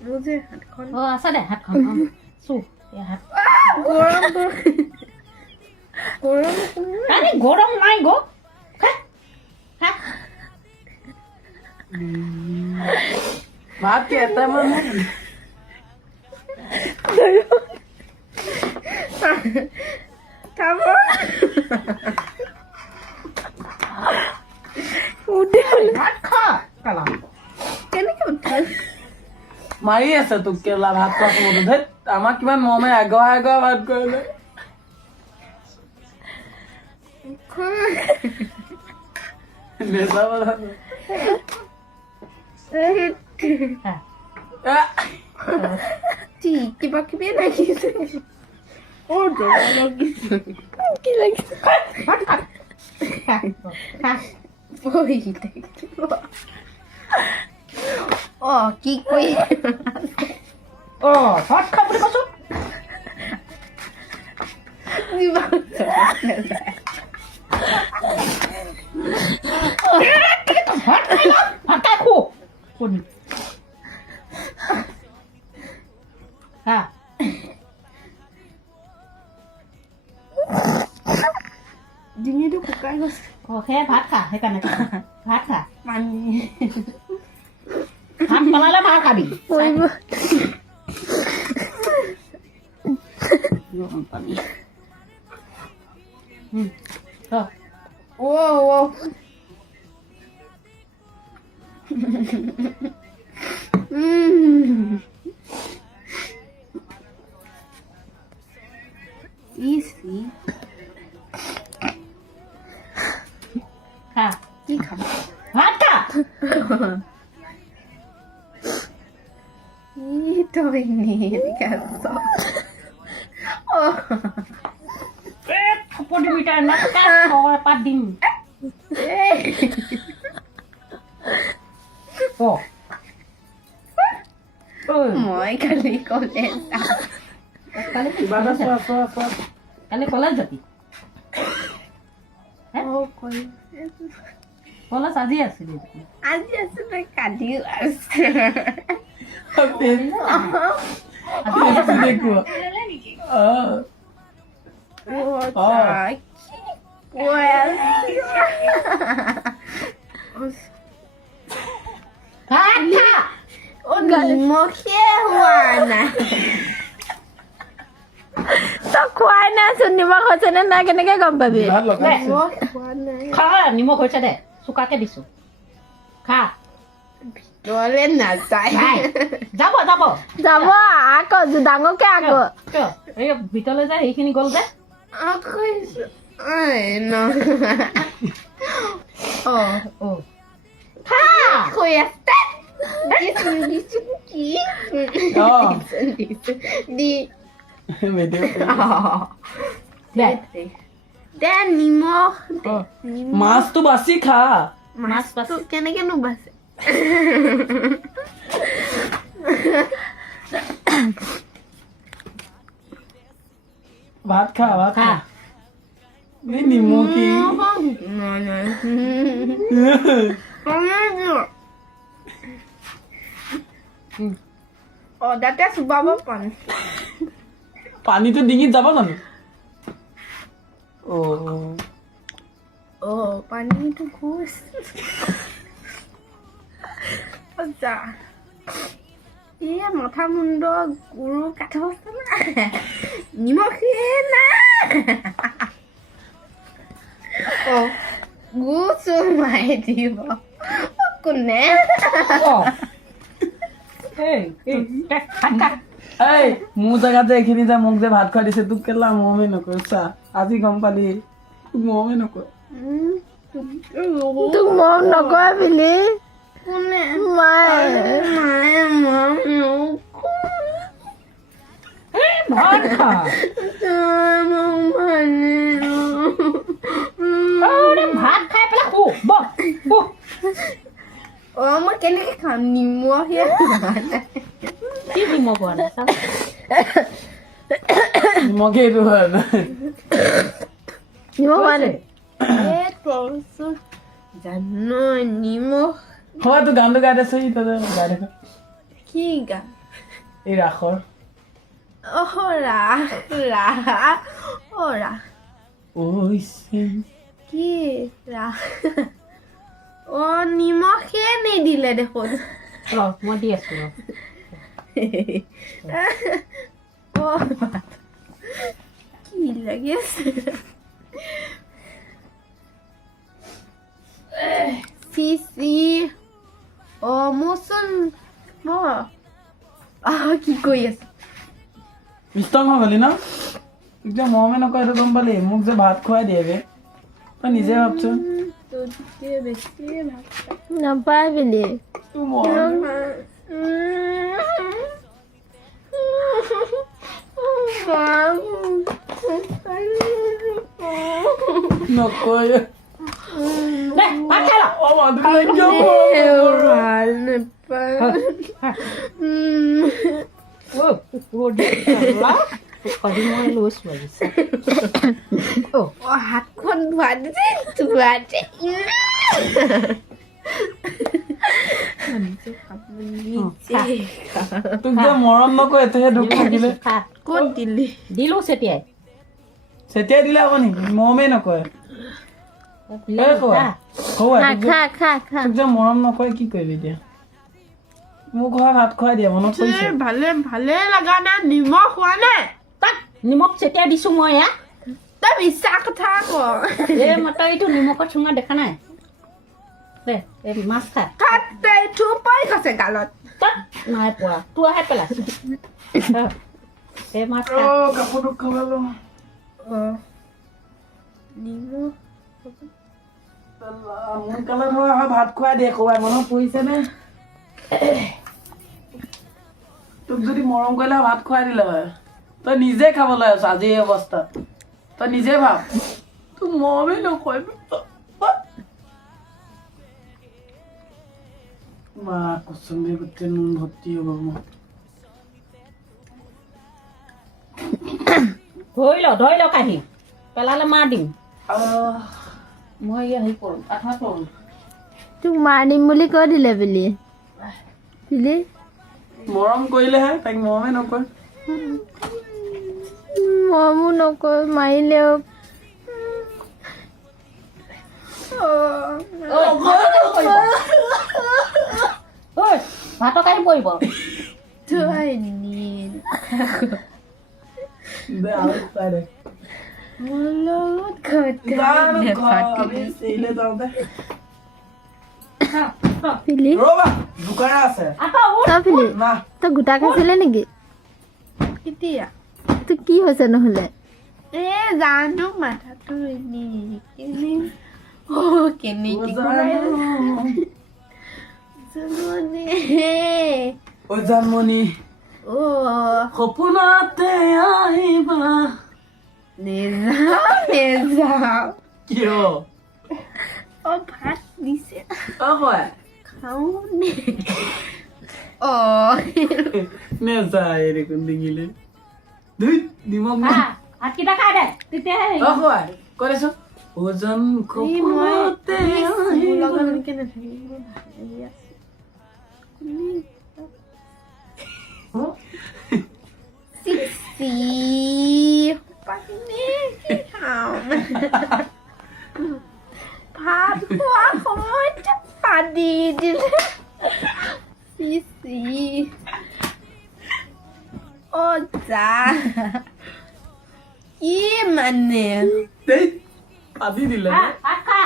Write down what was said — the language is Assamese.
বুজে হাতখন আছে দে হাতখন চু হাত গৰম গৰম আরে গরম নাই গো খা খা ভাত কেইটামান খাব উঠে ভাত খা কালা কেনেকে উঠাল মাৰি আছে তোক কেলা ভাত খোৱা সময়ত ধেত আমাক কিমান মৰমে আগৰ ভাত কৰিলে নেচাব কিবা কিবি লাগিছে কি লাগিছে অ কি কৈ ও ভাত খা বুলি কৈছো ভাত খাই খো কোন হা ডিঙিটো শুকাই গৈছে সেই ভাত খা সেইকাৰণে ভাত খা পানী ভাত পেলালে ভাত খাবি Whoa. Easy. খা কি খাব ভাত খা Ito ini kaso. Oh. থাপড় দিবি তার না পাত দিম ও Moi kali koles. কালি কিবা এটা চোৱা কালি কলেজ যাবি Oh, koles. কলেজ আজি আছিল আজি asal kali asal. দেখো খুৱাই নাইচোন নিমখ হৈছে নে নাই কেনেকে গম পাবি খা নিমখ হৈছে দে চুকাকে দিছো খা ভিতৰলে নাযায় যাব যাব যাব আকৌ ডাঙৰকে আকৌ এই ভিতৰলৈ যায় সেইখিনি গ'ল যে হৈ আছে দে নিমখ মাছটো বাছি খা মাছটো কেনেকে নুবাছে ভাত খা এই নিমকি দাঁতে চুবাব পানী পানীটো ডিঙিত যাব জানো পানীটো ঘোষ যা মাথা মুণ্ড গুৰু কাঠ নিমখে না গুচো মাৰি দিব কোনে এই মোৰ জেগাত যে এইখিনি যে মোক যে ভাত খুৱাই দিছে তোক কেলা মৰমে নকৰে চা আজি গম পালি তোক মৰমে নকৰে তোক মৰম নকৰে বুলি কোনে মায়ে মৰম ভাত খা ভাত খাই পেলাই শু বহ মই কেনেকে খাম নিমখ কি নিমখ হোৱা নাই চাওঁ নিমখে এইটো হয় নিমখ হোৱা নাই জানো নিমখ হয় তোৰ গানটো গাই দেছো গাই দেখ কি গান এই ৰাসৰ ৰাস ঐছে কি ৰাস নিমখে নিদিলে দেখোন মই দি আছো কি লাগি আছে চিচি মোৰচোন কি কৰি আছে ষ্ট্ৰং হৈ গলি ন এতিয়া মৰমে নকয় এইটো গম পালি মোক যে ভাত খুৱাই দিয়ে বে তই নিজে ভাবচোন নাপায় বুলি তোৰ মৰম নকয় ভাত খাই ল অ মাধুৰী কিয় ভাল নাপায় মই লৈছো আজি হাতখন ধোৱা দিছে তোক যে মৰম নকয় এতিয়াহে দুখ থাকিলে ক'ত দিলি দিলো চেতিয়াই চেতিয়াই দিলে হ'ব নেকি মৰমেই নকয় খা তোক যে মৰম নকয় কি কৰিবি এতিয়া মোক ঘৰত ভাত খুৱাই দিয়ে মনত পৰিছে ভালে লগা নাই নিমখ হোৱা নাই তাক নিমখ চেতিয়াই দিছো মই এয়া তই মিছা কথা ক মই তই এইটো নিমখত চুঙা দেখা নাই দে এই মাছ খা তাই থুপাই গৈছে গালত তাত নাই পোৱা তোৰহে পেলাইছো এই মাছ খা কাপোৰটো খাবলো নিমখ সোনকালে ধৰ ভাত খুৱাই দিয়ে কবাই মনত পৰিছে নে তোক যদি মৰম কৰিলে ভাত খুৱাই দিলে হয় তই নিজে খাবলৈ আছ আজি এই অৱস্থাত তই নিজে ভাব তোক মৰমেই নকয় মা কচম দিয়ে গোটেই নুন ভৰ্তি হ'ব মোৰ ধৰি ল কাহি পেলালে মাৰ দিম মই ইয়াত হেৰি কৰোঁ আঠা কৰোঁ তোক মাৰ দিম বুলি কৈ দিলে বুলি মৰম কৰিলেহে তাইক মৰমেই নকয় মৰমো নকয় মাৰিলেও ভাতৰ কাঢ়ি পৰিব দে আৰু খুৱাই দে ৰ'বা দোকানে আছে না তই গোটা খাইছিলে নেকি কেতিয়া তোৰ কি হৈছে নহলে জানো মাথাটো জানমণি সপোনতে আহিবা নেযাওঁ কিয় ভাত দিছে হয় খাওঁ নে নেযায় দেখোন দেখিলে ধুই নিমখ ভাতকেইটা খাই দে তেতিয়াহে হয় কৈ দেচোন ওজন সপোনতে আহিবা ভাত খোৱা সময়ত পানী দিলে যা কি মানে দেই পাতি দিলে ভাত খা